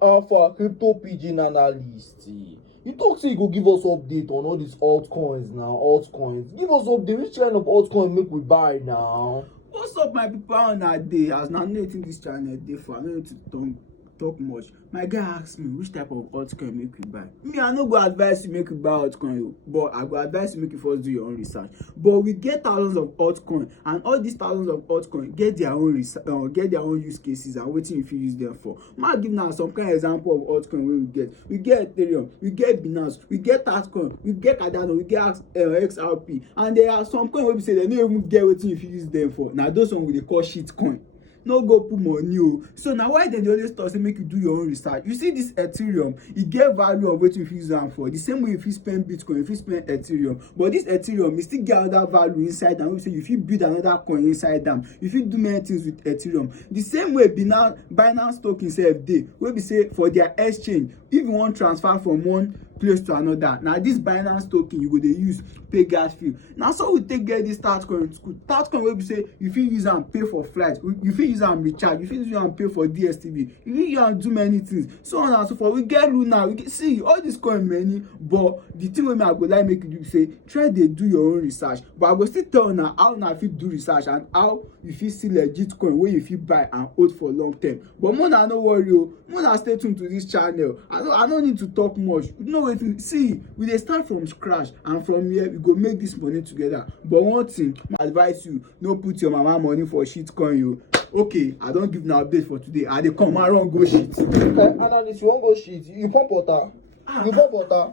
Alpha crypto pigeon analyst. You talk say you go give us update on all these altcoins now. Altcoins. Give us update. Which kind of altcoin make we buy now? What's up, my people? How una dey? As na wetin this channel dey for, I no need to talk much. My guy ask me which type of altcoin make we buy. Me, I no go advise you make you buy altcoin, but I go advise you make you first do your own research. But we get thousands of altcoin, and all these thousands of altcoin get their own use cases and wetin you fit use them for. Ma give now some kind of example of altcoin wey we get. We get Ethereum, we get Binance, we get Altcoin, we get Cardano, we get XRP, and there are some coin wey be say they no even get wetin you fit use them for. Na those one we dey call shit coin. No go put money o. So na why dem dey always talk say make you do your own research. You see this Ethereum, e get value of wetin you fit use am for. The same way you fit spend Bitcoin, you fit spend Ethereum. But this Ethereum, e still get another value inside am wey be say you fit build another coin inside am. You fit do many things with Ethereum. The same way Binance token sef dey, wey be say for their exchange, if you wan transfer from one place to another, na this Binance token you go dey use pay gas fee. Na so we take get this Altcoin school. Altcoin wey be say you fit use am pay for flight, you fit use am recharge, you fit use am pay for DSTV, you fit use am do many things, so on and so forth. We get Luna, see all this coin many, but the thing wey I go like make you do say try dey do your own research. But I go still tell una how una fit do research and how you fit see legit coin wey you fit buy and hold for long term. But more na no worry o, more na stay tuned to this channel. I no need to talk much. You know wetin, see, we dey start from scratch, and from here we go make this money together. But one thing I advise you, no put your mama money for shit coin o. Okay, I don give una update for today. I dey come, I run go shit. Analyst, you wan go shit? You pump water? You pump water?